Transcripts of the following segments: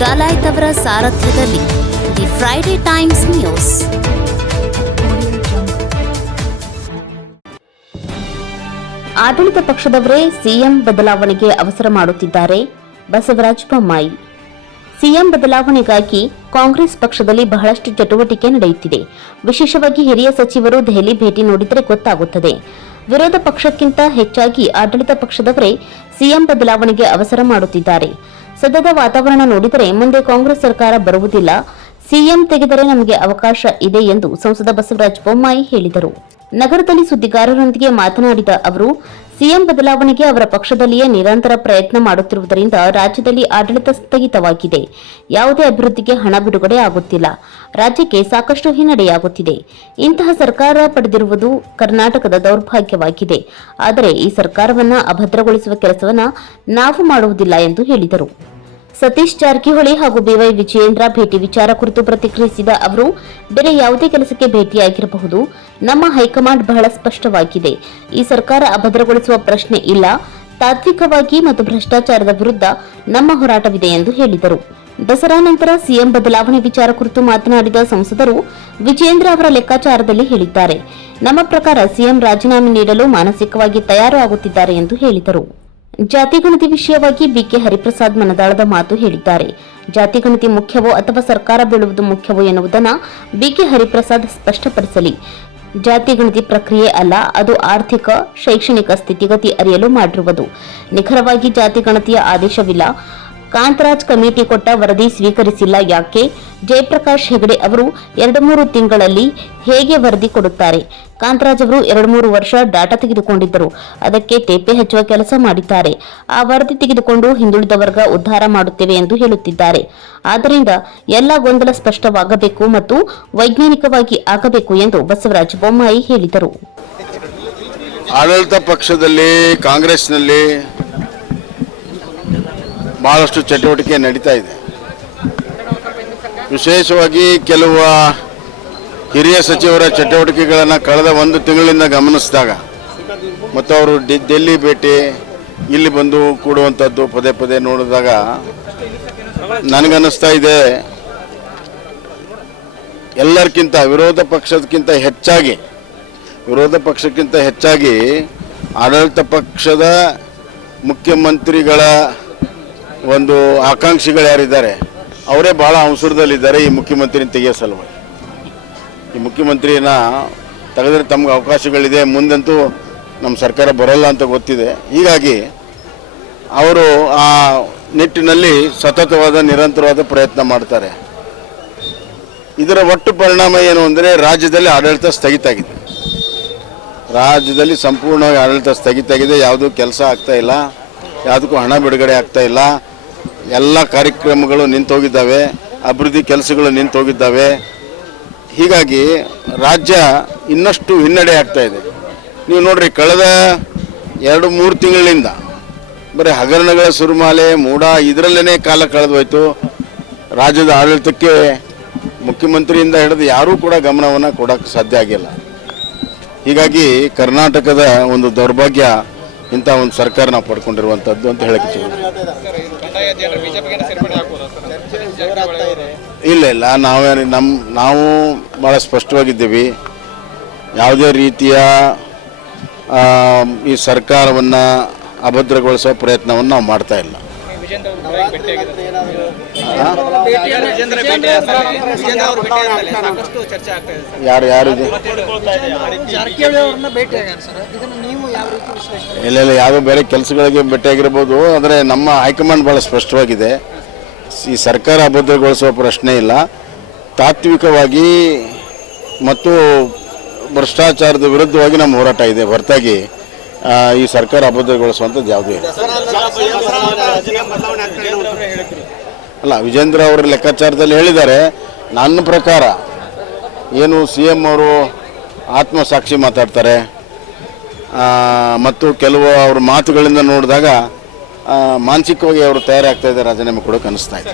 ಡಲಾಯ್ತ್ ಅವರ ಸಾರಥ್ಯದಲ್ಲಿ the Friday Times news. ಆಡಳಿತ ಪಕ್ಷದವರೇ ಸಿಎಂ ಬದಲಾವಣೆಗೆ ಅವಸರ ಮಾಡುತ್ತಿದ್ದಾರೆ ಬಸವರಾಜ ಬೊಮ್ಮಾಯಿ. ಸಿಎಂ ಬದಲಾವಣೆಗಾಗಿ ಕಾಂಗ್ರೆಸ್ ಪಕ್ಷದಲ್ಲಿ ಬಹಳಷ್ಟು ಚಟುವಟಿಕೆ ನಡೆಯುತ್ತಿದೆ. ವಿಶೇಷವಾಗಿ ಹಿರಿಯ ಸಚಿವರು ದೆಹಲಿ ಭೇಟಿ ನೋಡಿದರೆ ಗೊತ್ತಾಗುತ್ತದೆ. ವಿರೋಧ ಪಕ್ಷಕ್ಕಿಂತ ಹೆಚ್ಚಾಗಿ ಆಡಳಿತ ಪಕ್ಷದವರೇ ಸಿಎಂ ಬದಲಾವಣೆಗೆ ಅವಸರ ಮಾಡುತ್ತಿದ್ದಾರೆ. ಸದ್ಯದ ವಾತಾವರಣ ನೋಡಿದರೆ ಮುಂದೆ ಕಾಂಗ್ರೆಸ್ ಸರ್ಕಾರ ಬರುವುದಿಲ್ಲ. ಸಿಎಂ ತೆಗೆದರೆ ನಮಗೆ ಅವಕಾಶ ಇದೆ ಎಂದು ಸಂಸದ ಬಸವರಾಜ ಬೊಮ್ಮಾಯಿ ಹೇಳಿದರು. ನಗರದಲ್ಲಿ ಸುದ್ದಿಗಾರರೊಂದಿಗೆ ಮಾತನಾಡಿದ ಅವರು, ಸಿಎಂ ಬದಲಾವಣೆಗೆ ಅವರ ಪಕ್ಷದಲ್ಲಿಯೇ ನಿರಂತರ ಪ್ರಯತ್ನ ಮಾಡುತ್ತಿರುವುದರಿಂದ ರಾಜ್ಯದಲ್ಲಿ ಆಡಳಿತ ಸ್ಥಗಿತವಾಗಿದೆ. ಯಾವುದೇ ಅಭಿವೃದ್ಧಿಗೆ ಹಣ ಬಿಡುಗಡೆ ಆಗುತ್ತಿಲ್ಲ. ರಾಜ್ಯಕ್ಕೆ ಸಾಕಷ್ಟು ಹಿನ್ನಡೆಯಾಗುತ್ತಿದೆ. ಇಂತಹ ಸರ್ಕಾರ ಪಡೆದಿರುವುದು ಕರ್ನಾಟಕದ ದೌರ್ಭಾಗ್ಯವಾಗಿದೆ. ಆದರೆ ಈ ಸರ್ಕಾರವನ್ನು ಅಭದ್ರಗೊಳಿಸುವ ಕೆಲಸವನ್ನ ನಾವು ಮಾಡುವುದಿಲ್ಲ ಎಂದು ಹೇಳಿದರು. ಸತೀಶ್ ಜಾರಕಿಹೊಳಿ ಹಾಗೂ ಬಿವೈ ವಿಜಯೇಂದ್ರ ಭೇಟಿ ವಿಚಾರ ಕುರಿತು ಪ್ರತಿಕ್ರಿಯಿಸಿದ ಅವರು, ಬೇರೆ ಯಾವುದೇ ಕೆಲಸಕ್ಕೆ ಭೇಟಿಯಾಗಿರಬಹುದು. ನಮ್ಮ ಹೈಕಮಾಂಡ್ ಬಹಳ ಸ್ಪಷ್ಟವಾಗಿದೆ. ಈ ಸರ್ಕಾರ ಅಭದ್ರಗೊಳಿಸುವ ಪ್ರಶ್ನೆ ಇಲ್ಲ. ತಾತ್ವಿಕವಾಗಿ ಮತ್ತು ಭ್ರಷ್ಟಾಚಾರದ ವಿರುದ್ಧ ನಮ್ಮ ಹೋರಾಟವಿದೆ ಎಂದು ಹೇಳಿದರು. ದಸರಾ ನಂತರ ಸಿಎಂ ಬದಲಾವಣೆ ವಿಚಾರ ಕುರಿತು ಮಾತನಾಡಿದ ಸಂಸದರು ವಿಜೇಂದ್ರ ಅವರ ಲೆಕ್ಕಾಚಾರದಲ್ಲಿ ಹೇಳಿದ್ದಾರೆ. ನಮ್ಮ ಪ್ರಕಾರ ಸಿಎಂ ರಾಜೀನಾಮೆ ನೀಡಲು ಮಾನಸಿಕವಾಗಿ ತಯಾರು ಆಗುತ್ತಿದ್ದಾರೆ ಎಂದು ಹೇಳಿದರು. ಜಾತಿ ಗಣತಿ ವಿಷಯವಾಗಿ ಬಿಕೆ ಹರಿಪ್ರಸಾದ್ ಮನದಾಳದ ಮಾತು ಹೇಳಿದ್ದಾರೆ. ಜಾತಿಗಣತಿ ಮುಖ್ಯವೋ ಅಥವಾ ಸರ್ಕಾರ ಬೀಳುವುದು ಮುಖ್ಯವೋ ಎನ್ನುವುದನ್ನು ಬಿಕೆ ಹರಿಪ್ರಸಾದ್ ಸ್ಪಷ್ಟಪಡಿಸಲಿ. ಜಾತಿಗಣತಿ ಪ್ರಕ್ರಿಯೆ ಅಲ್ಲ, ಅದು ಆರ್ಥಿಕ, ಶೈಕ್ಷಣಿಕ ಸ್ಥಿತಿಗತಿ ಅರಿಯಲು ಮಾಡಿರುವುದು. ನಿಖರವಾಗಿ ಜಾತಿಗಣತಿಯ ಆದೇಶವಿಲ್ಲ. ಕಾಂತರಾಜ್ ಕಮಿಟಿ ಕೊಟ್ಟ ವರದಿ ಸ್ವೀಕರಿಸಿಲ್ಲ ಯಾಕೆ? ಜಯಪ್ರಕಾಶ್ ಹೆಗಡೆ ಅವರು ಎರಡು ಮೂರು ತಿಂಗಳಲ್ಲಿ ಹೇಗೆ ವರದಿ ಕೊಡುತ್ತಾರೆ? ಕಾಂತರಾಜ್ ಅವರು ಎರಡು ಮೂರು ವರ್ಷ ಡಾಟಾ ತೆಗೆದುಕೊಂಡಿದ್ದರು. ಅದಕ್ಕೆ ತೇಪೆ ಹಚ್ಚುವ ಕೆಲಸ ಮಾಡಿದ್ದಾರೆ. ಆ ವರದಿ ತೆಗೆದುಕೊಂಡು ಹಿಂದುಳಿದ ವರ್ಗ ಉದ್ಧಾರ ಮಾಡುತ್ತೇವೆ ಎಂದು ಹೇಳುತ್ತಿದ್ದಾರೆ. ಆದ್ದರಿಂದ ಎಲ್ಲ ಗೊಂದಲ ಸ್ಪಷ್ಟವಾಗಬೇಕು ಮತ್ತು ವೈಜ್ಞಾನಿಕವಾಗಿ ಆಗಬೇಕು ಎಂದು ಬಸವರಾಜ ಬೊಮ್ಮಾಯಿ ಹೇಳಿದರು. ಆಡಳಿತ ಪಕ್ಷದಲ್ಲಿ, ಕಾಂಗ್ರೆಸ್ನಲ್ಲಿ ಭಾಳಷ್ಟು ಚಟುವಟಿಕೆ ನಡೀತಾ ಇದೆ. ವಿಶೇಷವಾಗಿ ಕೆಲವು ಹಿರಿಯ ಸಚಿವರ ಚಟುವಟಿಕೆಗಳನ್ನು ಕಳೆದ ಒಂದು ತಿಂಗಳಿಂದ ಗಮನಿಸಿದಾಗ, ಮತ್ತು ಅವರು ಡಿ- ಡೆಲ್ಲಿ ಭೇಟಿ, ಇಲ್ಲಿ ಬಂದು ಕೂಡುವಂಥದ್ದು ಪದೇ ಪದೇ ನೋಡಿದಾಗ ನನಗನ್ನಿಸ್ತಾ ಇದೆ ಎಲ್ಲರಿಗಿಂತ ವಿರೋಧ ಪಕ್ಷದಕ್ಕಿಂತ ಹೆಚ್ಚಾಗಿ, ವಿರೋಧ ಪಕ್ಷಕ್ಕಿಂತ ಹೆಚ್ಚಾಗಿ ಆಡಳಿತ ಪಕ್ಷದ ಮುಖ್ಯಮಂತ್ರಿಗಳ ಒಂದು ಆಕಾಂಕ್ಷಿಗಳು ಯಾರಿದ್ದಾರೆ, ಅವರೇ ಭಾಳ ಅವಸರದಲ್ಲಿದ್ದಾರೆ ಈ ಮುಖ್ಯಮಂತ್ರಿನ ತೆಗೆಯೋ ಸಲುವಾಗಿ. ಈ ಮುಖ್ಯಮಂತ್ರಿನ ತೆಗೆದ್ರೆ ತಮ್ಗೆ ಅವಕಾಶಗಳಿದೆ, ಮುಂದಂತೂ ನಮ್ಮ ಸರ್ಕಾರ ಬರೋಲ್ಲ ಅಂತ ಗೊತ್ತಿದೆ. ಹೀಗಾಗಿ ಅವರು ಆ ನಿಟ್ಟಿನಲ್ಲಿ ಸತತವಾದ, ನಿರಂತರವಾದ ಪ್ರಯತ್ನ ಮಾಡ್ತಾರೆ. ಇದರ ಒಟ್ಟು ಪರಿಣಾಮ ಏನು ಅಂದರೆ ರಾಜ್ಯದಲ್ಲಿ ಆಡಳಿತ ಸ್ಥಗಿತ ಆಗಿದೆ. ರಾಜ್ಯದಲ್ಲಿ ಸಂಪೂರ್ಣವಾಗಿ ಆಡಳಿತ ಸ್ಥಗಿತ ಆಗಿದೆ, ಯಾವುದೂ ಕೆಲಸ ಆಗ್ತಾ ಇಲ್ಲ, ಯಾವುದಕ್ಕೂ ಹಣ ಬಿಡುಗಡೆ ಆಗ್ತಾ ಇಲ್ಲ. ಎಲ್ಲ ಕಾರ್ಯಕ್ರಮಗಳು ನಿಂತೋಗಿದ್ದಾವೆ, ಅಭಿವೃದ್ಧಿ ಕೆಲಸಗಳು ನಿಂತೋಗಿದ್ದಾವೆ. ಹೀಗಾಗಿ ರಾಜ್ಯ ಇನ್ನಷ್ಟು ಹಿನ್ನಡೆ ಆಗ್ತಾ ಇದೆ. ನೀವು ನೋಡ್ರಿ, ಕಳೆದ ಎರಡು ಮೂರು ತಿಂಗಳಿಂದ ಬರೀ ಹಗರಣಗಳ ಸುರುಮಾಲೆ ಮೂಡ ಇದರಲ್ಲೇ ಕಾಲ ಕಳೆದೋಯ್ತು. ರಾಜ್ಯದ ಆಡಳಿತಕ್ಕೆ ಮುಖ್ಯಮಂತ್ರಿಯಿಂದ ಹಿಡಿದು ಯಾರೂ ಕೂಡ ಗಮನವನ್ನು ಕೊಡೋಕ್ಕೆ ಸಾಧ್ಯ ಆಗಿಲ್ಲ. ಹೀಗಾಗಿ ಕರ್ನಾಟಕದ ಒಂದು ದೌರ್ಭಾಗ್ಯ ಇಂಥ ಒಂದು ಸರ್ಕಾರ ನಾವು ಪಡ್ಕೊಂಡಿರುವಂಥದ್ದು ಅಂತ ಹೇಳಕ್ಕೆ ಇಲ್ಲ ಇಲ್ಲ ನಾವೇ ನಮ್ಮ ನಾವು ಭಾಳ ಸ್ಪಷ್ಟವಾಗಿದ್ದೀವಿ. ಯಾವುದೇ ರೀತಿಯ ಆ, ಈ ಸರ್ಕಾರವನ್ನು ಅಭದ್ರಗೊಳಿಸೋ ಪ್ರಯತ್ನವನ್ನು ನಾವು ಮಾಡ್ತಾ ಇಲ್ಲ. ಯಾರು ಯಾರು ಇಲ್ಲ ಇಲ್ಲ ಯಾವುದೋ ಬೇರೆ ಕೆಲಸಗಳಿಗೆ ಭೇಟಿಯಾಗಿರ್ಬೋದು. ಆದರೆ ನಮ್ಮ ಹೈಕಮಾಂಡ್ ಭಾಳ ಸ್ಪಷ್ಟವಾಗಿದೆ. ಈ ಸರ್ಕಾರ ಅಭದ್ರಗೊಳಿಸುವ ಪ್ರಶ್ನೆ ಇಲ್ಲ. ತಾತ್ವಿಕವಾಗಿ ಮತ್ತು ಭ್ರಷ್ಟಾಚಾರದ ವಿರುದ್ಧವಾಗಿ ನಮ್ಮ ಹೋರಾಟ ಇದೆ. ಹೊರತಾಗಿ ಈ ಸರ್ಕಾರ ಅಭದ್ರಗೊಳಿಸುವಂಥದ್ದು ಯಾವುದೇ ಇಲ್ಲ. ಅಲ್ಲ, ವಿಜೇಂದ್ರ ಅವರ ಲೆಕ್ಕಾಚಾರದಲ್ಲಿ ಹೇಳಿದ್ದಾರೆ, ನನ್ನ ಪ್ರಕಾರ ಏನು ಸಿ ಎಂ ಅವರು ಆತ್ಮಸಾಕ್ಷಿ ಮಾತಾಡ್ತಾರೆ ಮತ್ತು ಕೆಲವು ಅವ್ರ ಮಾತುಗಳಿಂದ ನೋಡಿದಾಗ ಮಾನಸಿಕವಾಗಿ ಅವರು ತಯಾರಾಗ್ತಾ ಇದ್ದಾರೆ, ರಾಜೀನಾಮೆ ಕೊಡೋಕೆ ಅನಿಸ್ತಾ ಇದೆ.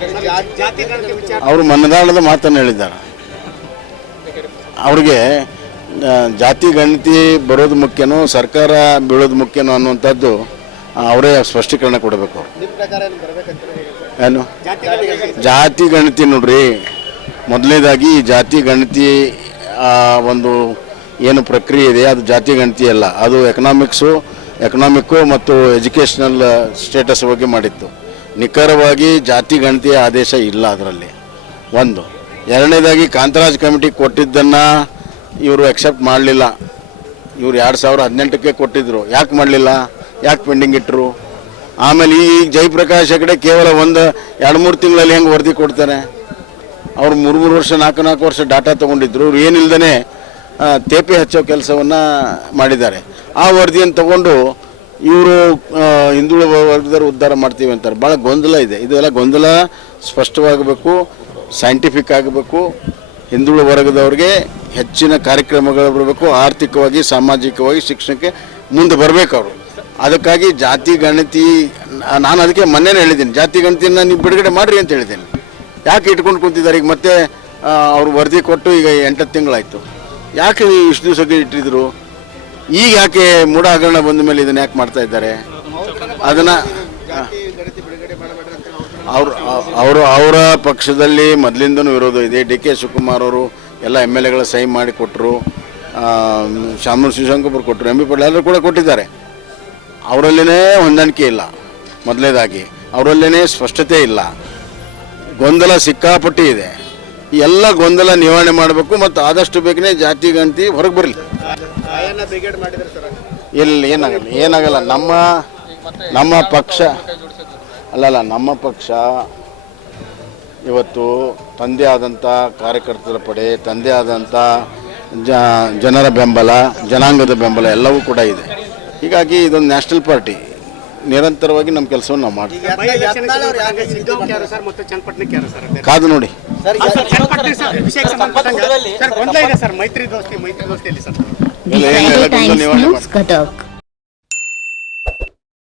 ಅವರು ಮನದಾಳದ ಮಾತನ್ನು ಹೇಳಿದ್ದಾರೆ. ಅವ್ರಿಗೆ ಜಾತಿ ಗಣತಿ ಬರೋದು ಮುಖ್ಯನೋ, ಸರ್ಕಾರ ಬೀಳೋದು ಮುಖ್ಯನೋ ಅನ್ನುವಂಥದ್ದು ಅವರೇ ಸ್ಪಷ್ಟೀಕರಣ ಕೊಡಬೇಕು ಅವರು. ಏನು? ಜಾತಿ ಗಣತಿ ನೋಡ್ರಿ. ಮೊದಲನೇದಾಗಿ ಜಾತಿ ಗಣತಿ ಒಂದು ಏನು ಪ್ರಕ್ರಿಯೆ ಇದೆ ಅದು ಜಾತಿ ಗಣತಿ ಅಲ್ಲ. ಅದು ಎಕನಾಮಿಕ್ಸು ಎಕನಾಮಿಕ್ಕು ಮತ್ತು ಎಜುಕೇಷನಲ್ ಸ್ಟೇಟಸ್ ಬಗ್ಗೆ ಮಾಡಿತ್ತು. ನಿಖರವಾಗಿ ಜಾತಿ ಗಣತಿಯ ಆದೇಶ ಇಲ್ಲ ಅದರಲ್ಲಿ. ಒಂದು. ಎರಡನೇದಾಗಿ ಕಾಂತರಾಜ್ ಕಮಿಟಿ ಕೊಟ್ಟಿದ್ದನ್ನು ಇವರು ಎಕ್ಸೆಪ್ಟ್ ಮಾಡಲಿಲ್ಲ. ಇವರು ಎರಡು ಸಾವಿರ ಹದಿನೆಂಟಕ್ಕೆ ಕೊಟ್ಟಿದ್ದರು ಯಾಕೆ ಮಾಡಲಿಲ್ಲ? ಯಾಕೆ ಪೆಂಡಿಂಗ್ ಇಟ್ಟರು ಆಮೇಲೆ ಈ ಜಯಪ್ರಕಾಶ್ ಹೆಗಡೆ ಕೇವಲ ಒಂದು ಎರಡು ಮೂರು ತಿಂಗಳಲ್ಲಿ ಹೆಂಗೆ ವರದಿ ಕೊಡ್ತಾರೆ? ಅವ್ರು ಮೂರು ಮೂರು ವರ್ಷ, ನಾಲ್ಕು ನಾಲ್ಕು ವರ್ಷ ಡಾಟಾ ತೊಗೊಂಡಿದ್ರು. ಅವ್ರು ಏನಿಲ್ದೇ ತೇಪೆ ಹಚ್ಚೋ ಕೆಲಸವನ್ನು ಮಾಡಿದ್ದಾರೆ. ಆ ವರದಿಯನ್ನು ತಗೊಂಡು ಇವರು ಹಿಂದುಳಿದ ವರ್ಗದವ್ರು ಉದ್ಧಾರ ಮಾಡ್ತೀವಿ ಅಂತಾರೆ. ಭಾಳ ಗೊಂದಲ ಇದೆ. ಇದೆಲ್ಲ ಗೊಂದಲ ಸ್ಪಷ್ಟವಾಗಬೇಕು ಸೈಂಟಿಫಿಕ್ ಆಗಬೇಕು. ಹಿಂದುಳಿದ ವರ್ಗದವ್ರಿಗೆ ಹೆಚ್ಚಿನ ಕಾರ್ಯಕ್ರಮಗಳು ಬರಬೇಕು. ಆರ್ಥಿಕವಾಗಿ, ಸಾಮಾಜಿಕವಾಗಿ, ಶಿಕ್ಷಣಕ್ಕೆ ಮುಂದೆ ಬರಬೇಕು ಅವರು. ಅದಕ್ಕಾಗಿ ಜಾತಿ, ಗಣತಿ ನಾನು ಅದಕ್ಕೆ ಮೊನ್ನೆನೇ ಹೇಳಿದ್ದೀನಿ. ಜಾತಿ, ಗಣತಿಯನ್ನು ನೀವು ಬಿಡುಗಡೆ ಮಾಡಿರಿ ಅಂತ ಹೇಳಿದ್ದೀನಿ. ಯಾಕೆ ಇಟ್ಕೊಂಡು ಕುಂತಿದ್ದಾರೆ? ಈಗ ಮತ್ತೆ ಅವ್ರು ವರದಿ ಕೊಟ್ಟು ಈಗ ಎಂಟತ್ತು ತಿಂಗಳಾಯಿತು. ಯಾಕೆ ಇಷ್ಟು ದಿವಸಕ್ಕೆ ಇಟ್ಟಿದ್ರು? ಈಗ ಯಾಕೆ ಮೂಢ ಹಗರಣ ಬಂದ ಮೇಲೆ ಇದನ್ನು ಯಾಕೆ ಮಾಡ್ತಾ ಇದ್ದಾರೆ? ಅದನ್ನು ಅವರು ಅವರು ಅವರ ಪಕ್ಷದಲ್ಲಿ ಮೊದಲಿಂದನೂ ವಿರೋಧ ಇದೆ. ಡಿ ಕೆ ಶಿವಕುಮಾರ್ ಅವರು ಎಲ್ಲ ಎಂ ಎಲ್ ಎಗಳ ಸಹಿ ಮಾಡಿ ಕೊಟ್ಟರು ಶಾಮೂರ್ ಶಿವಶಂಕರ್ ಕೊಟ್ಟರು ಎಂ ಬಿ ಎಲ್ಲರೂ ಕೂಡ ಕೊಟ್ಟಿದ್ದಾರೆ. ಅವರಲ್ಲೇ ಹೊಂದಾಣಿಕೆ ಇಲ್ಲ. ಮೊದಲೇದಾಗಿ ಅವರಲ್ಲೇ ಸ್ಪಷ್ಟತೆ ಇಲ್ಲ. ಗೊಂದಲ ಸಿಕ್ಕಾಪಟ್ಟಿ ಇದೆ. ಎಲ್ಲ ಗೊಂದಲ ನಿವಾರಣೆ ಮಾಡಬೇಕು ಮತ್ತು ಆದಷ್ಟು ಬೇಗನೆ ಜಾತಿ ಗಂತಿ ಹೊರಗೆ ಬರಲಿ. ಎಲ್ಲಿ ಇಲ್ಲ ಏನಾಗಲ್ಲ ಏನಾಗಲ್ಲ. ನಮ್ಮ ನಮ್ಮ ಪಕ್ಷ ಅಲ್ಲಲ್ಲ ನಮ್ಮ ಪಕ್ಷ ಇವತ್ತು ತಂದೆ ಆದಂಥ ಕಾರ್ಯಕರ್ತರ ಪಡೆ ತಂದೆ ಆದಂಥ ಜ ಜನರ ಬೆಂಬಲ ಜನಾಂಗದ ಬೆಂಬಲ ಎಲ್ಲವೂ ಕೂಡ ಇದೆ. ಹೀಗಾಗಿ ಇದೊಂದು ನ್ಯಾಷನಲ್ ಪಾರ್ಟಿ. ನಿರಂತರವಾಗಿ ನಮ್ಮ ಕೆಲಸವನ್ನು ನಾವು ಮಾಡ್ತೀವಿ. ಸರ್? ಮತ್ತು ಚನ್ನಪಟ್ಟಣಕ್ಕೆ ಯಾರು ಸರ್? ಕಾದು ನೋಡಿ. Sir Channapatna sir? ವಿಷಯಕ್ಕೆ ಸಂಬಂಧಪಟ್ಟಂಗೆ ಸರ್ ಗೊಂದಲ ಇದೆ ಸರ್ ಮೈತ್ರಿ ದೋಸ್ತಿ ಮೈತ್ರಿ ದೋಸ್ತಿಯಲ್ಲಿ ಸರ್.